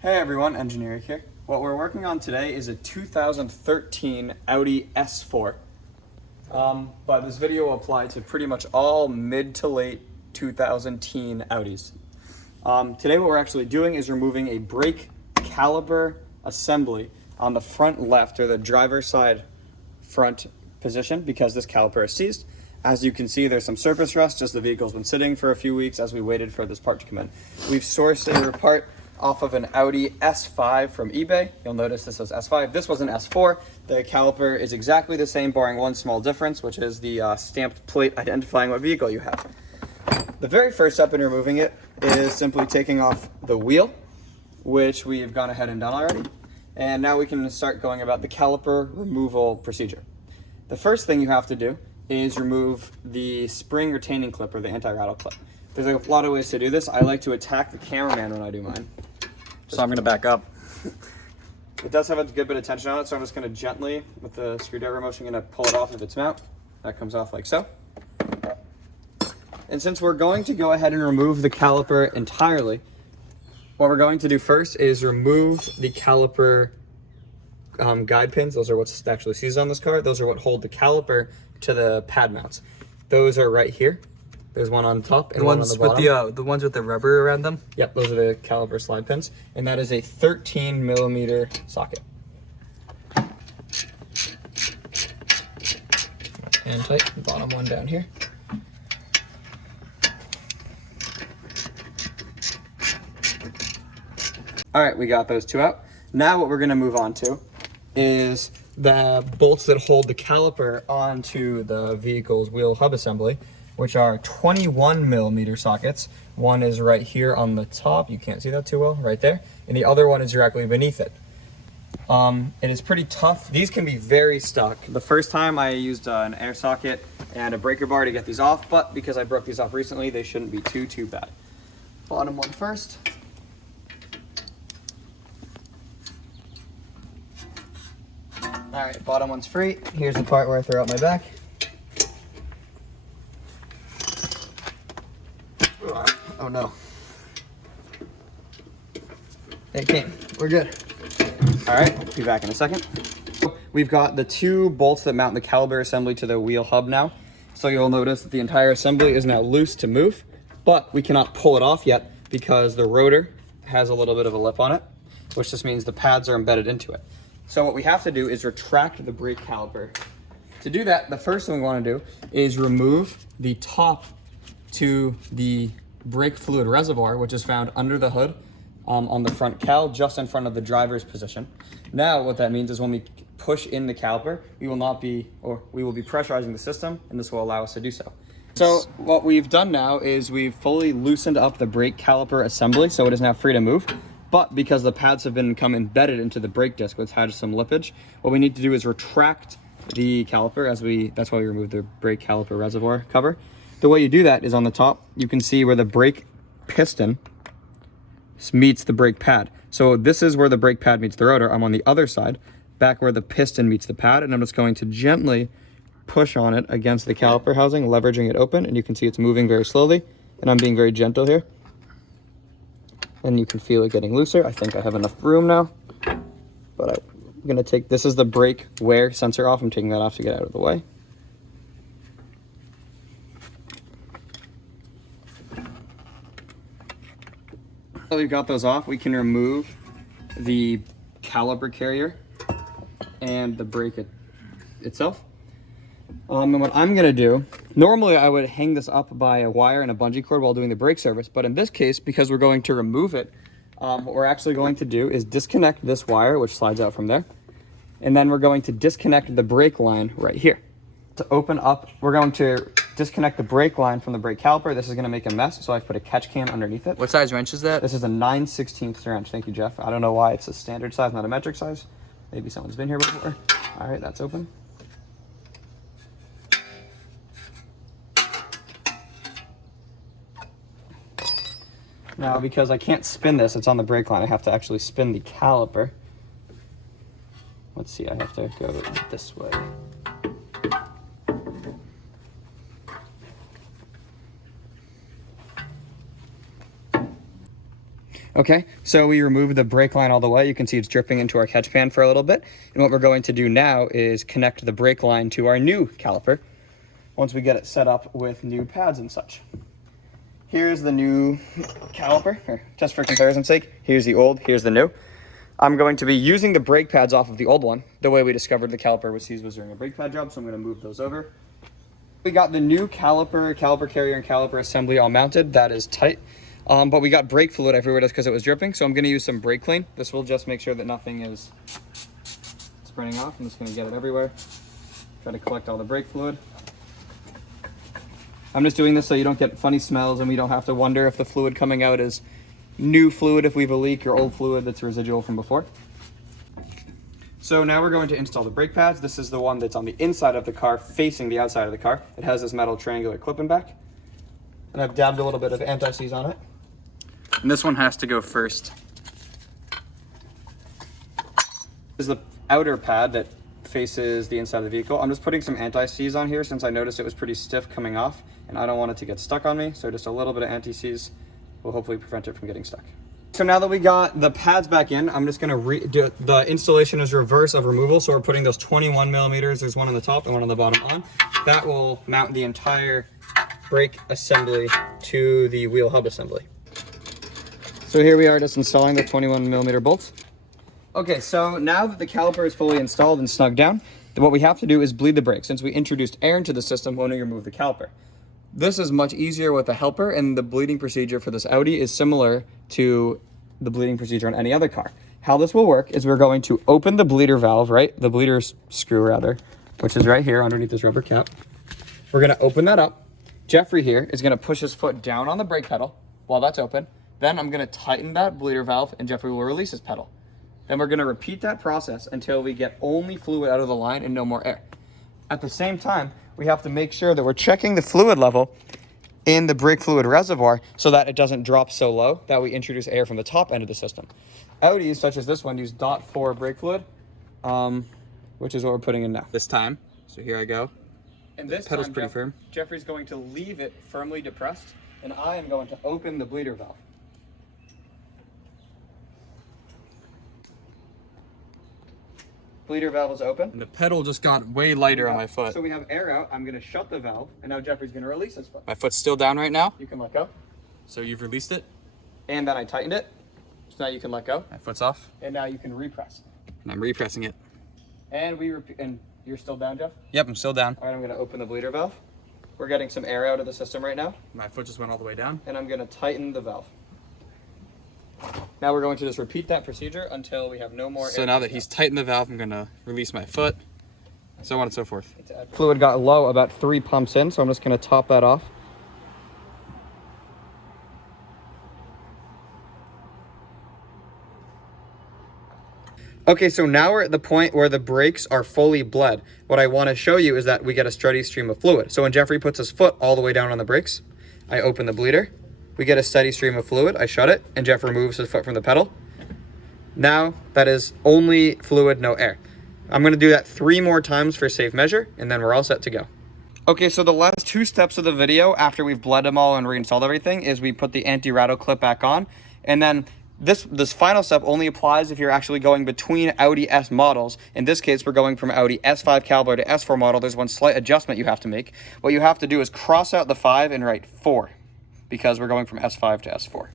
Hey everyone, Engineer here. What we're working on today is a 2013 Audi S4. But this video will apply to pretty much all mid to late 2010 Audis. Today what we're actually doing is removing a brake caliper assembly on the front left, or the driver's side front position, because this caliper is seized. As you can see, there's some surface rust, just the vehicle's been sitting for a few weeks as we waited for this part to come in. We've sourced a part off of an Audi S5 from eBay. You'll notice this says S5. This was an S4. The caliper is exactly the same, barring one small difference, which is the stamped plate identifying what vehicle you have. The very first step in removing it is simply taking off the wheel, which we've gone ahead and done already. And now we can start going about the caliper removal procedure. The first thing you have to do is remove the spring retaining clip, or the anti-rattle clip. There's a lot of ways to do this. I like to attack the cameraman when I do mine. So I'm going to back up. It does have a good bit of tension on it, so I'm just going to gently, with the screwdriver motion, going to pull it off of its mount. That comes off like so. And since we're going to go ahead and remove the caliper entirely, what we're going to do first is remove the caliper guide pins. Those are what's actually seized on this car. Those are what hold the caliper to the pad mounts. Those are right here. There's one on top and one on the bottom. The ones with the rubber around them? Yep, those are the caliper slide pins. And that is a 13 millimeter socket. And tight, the bottom one down here. All right, we got those two out. Now what we're gonna move on to is the bolts that hold the caliper onto the vehicle's wheel hub assembly, which are 21 millimeter sockets. One is right here on the top. You can't see that too well, right there. And the other one is directly beneath it. It is pretty tough. These can be very stuck. The first time I used an air socket and a breaker bar to get these off, but because I broke these off recently, they shouldn't be too bad. Bottom one first. All right, bottom one's free. Here's the part where I throw out my back. Oh no. It came. We're good. All right, be back in a second. We've got the two bolts that mount the caliper assembly to the wheel hub now. So you'll notice that the entire assembly is now loose to move, but we cannot pull it off yet because the rotor has a little bit of a lip on it, which just means the pads are embedded into it. So what we have to do is retract the brake caliper. To do that, the first thing we want to do is remove the top to the brake fluid reservoir, which is found under the hood on the front cal, just in front of the driver's position. Now what that means is when we push in the caliper, we will be pressurizing the system, and this will allow us to do so. So what we've done now is we've fully loosened up the brake caliper assembly, so it is now free to move. But because the pads have become embedded into the brake disc, which had some lippage, what we need to do is retract the caliper. That's why we removed the brake caliper reservoir cover. The way you do that is on the top, you can see where the brake piston meets the brake pad. So this is where the brake pad meets the rotor. I'm on the other side, back where the piston meets the pad, and I'm just going to gently push on it against the caliper housing, leveraging it open, and you can see it's moving very slowly, and I'm being very gentle here. And you can feel it getting looser. I think I have enough room now, but I'm gonna take, this is the brake wear sensor off. I'm taking that off to get out of the way. So we've got those off. We can remove the caliper carrier and the brake itself. And what I'm gonna do, normally I would hang this up by a wire and a bungee cord while doing the brake service, but in this case, because we're going to remove it, what we're actually going to do is disconnect this wire, which slides out from there, and then we're going to disconnect the brake line right here. To open up, we're going to disconnect the brake line from the brake caliper. This is gonna make a mess, so I've put a catch can underneath it. What size wrench is that? This is a 9/16 wrench. Thank you, Jeff. I don't know why it's a standard size, not a metric size. Maybe someone's been here before. All right, that's open. Now, because I can't spin this, it's on the brake line, I have to actually spin the caliper. Let's see, I have to go this way. Okay, so we removed the brake line all the way. You can see it's dripping into our catch pan for a little bit. And what we're going to do now is connect the brake line to our new caliper once we get it set up with new pads and such. Here's the new caliper, just for comparison's sake. Here's the old, here's the new. I'm going to be using the brake pads off of the old one. The way we discovered the caliper was during a brake pad job, so I'm gonna move those over. We got the new caliper carrier, and caliper assembly all mounted. That is tight. But we got brake fluid everywhere just because it was dripping, so I'm going to use some brake clean. This will just make sure that nothing is spraying off. I'm just going to get it everywhere. Try to collect all the brake fluid. I'm just doing this so you don't get funny smells and we don't have to wonder if the fluid coming out is new fluid if we have a leak or old fluid that's residual from before. So now we're going to install the brake pads. This is the one that's on the inside of the car facing the outside of the car. It has this metal triangular clip in back. And I've dabbed a little bit of anti-seize on it. And this one has to go first. This is the outer pad that faces the inside of the vehicle. I'm just putting some anti-seize on here since I noticed it was pretty stiff coming off and I don't want it to get stuck on me. So just a little bit of anti-seize will hopefully prevent it from getting stuck. So now that we got the pads back in, I'm just gonna do the installation is reverse of removal. So we're putting those 21 millimeters, there's one on the top and one on the bottom on. That will mount the entire brake assembly to the wheel hub assembly. So here we are just installing the 21 millimeter bolts. Okay, so now that the caliper is fully installed and snugged down, what we have to do is bleed the brake since we introduced air into the system when we removed the caliper. This is much easier with a helper, and the bleeding procedure for this Audi is similar to the bleeding procedure on any other car. How this will work is we're going to open the bleeder valve, right? The bleeder screw rather, which is right here underneath this rubber cap. We're gonna open that up. Jeffrey here is gonna push his foot down on the brake pedal while that's open. Then I'm gonna tighten that bleeder valve and Jeffrey will release his pedal. Then we're gonna repeat that process until we get only fluid out of the line and no more air. At the same time, we have to make sure that we're checking the fluid level in the brake fluid reservoir so that it doesn't drop so low that we introduce air from the top end of the system. Audis, such as this one, use .4 brake fluid, which is what we're putting in now. This time, so here I go. And this pedal's time, pretty firm. Jeffrey's going to leave it firmly depressed, and I am going to open the bleeder valve. Bleeder valve is open. And the pedal just got way lighter on my foot. So we have air out. I'm going to shut the valve, and now Jeffrey's going to release his foot. My foot's still down right now. You can let go. So you've released it. And then I tightened it. So now you can let go. My foot's off. And now you can repress. And I'm repressing it. And and you're still down, Jeff? Yep, I'm still down. All right, I'm going to open the bleeder valve. We're getting some air out of the system right now. My foot just went all the way down. And I'm going to tighten the valve. Now we're going to just repeat that procedure until we have no more air. So now that he's tightened the valve, I'm gonna release my foot, so on and so forth. Fluid got low about 3 pumps in, so I'm just gonna top that off. Okay, so now we're at the point where the brakes are fully bled. What I wanna show you is that we get a steady stream of fluid. So when Jeffrey puts his foot all the way down on the brakes, I open the bleeder. We get a steady stream of fluid, I shut it, and Jeff removes his foot from the pedal. Now, that is only fluid, no air. I'm gonna do that 3 more times for safe measure, and then we're all set to go. Okay, so the last 2 steps of the video, after we've bled them all and reinstalled everything, is we put the anti-rattle clip back on, and then this final step only applies if you're actually going between Audi S models. In this case, we're going from Audi S5 caliber to S4 model. There's one slight adjustment you have to make. What you have to do is cross out the 5 and write 4. Because we're going from S5 to S4.